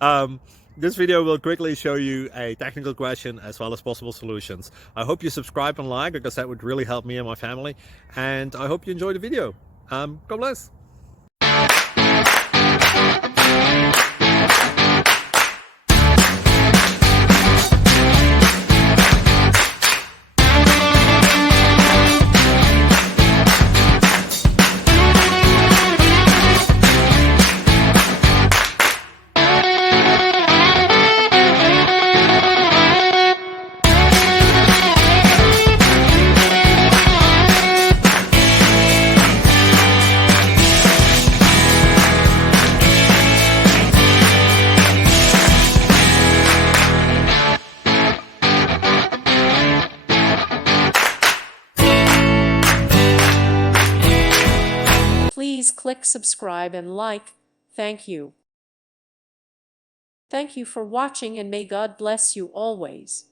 um, this video will quickly show you a technical question as well as possible solutions. I hope you subscribe and like, because that would really help me and my family. And I hope you enjoy the video. God bless. Please click subscribe and like. Thank you. Thank you for watching, and may God bless you always.